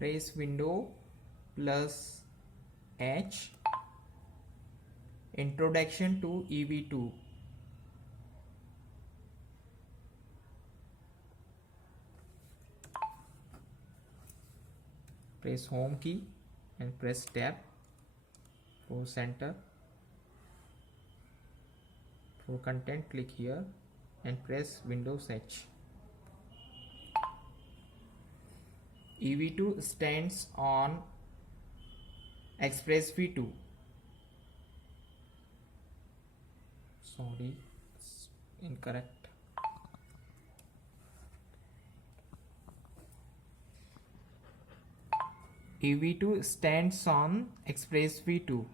Press window plus H. Introduction to EV2. Press home key and press tab for center. For content, click here and press Windows H. EV2 stands on Express V2. Sorry, it's incorrect. EV2 stands on Express V2.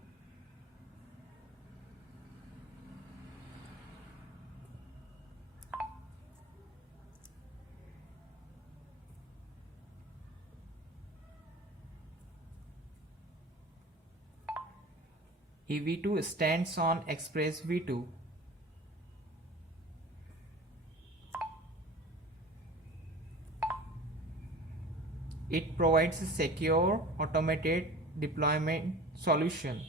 EV2 stands on Express V2. It provides a secure, automated deployment solution.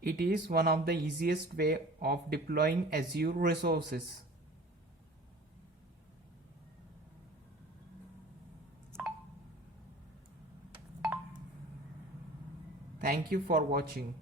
It is one of the easiest way of deploying Azure resources. Thank you for watching.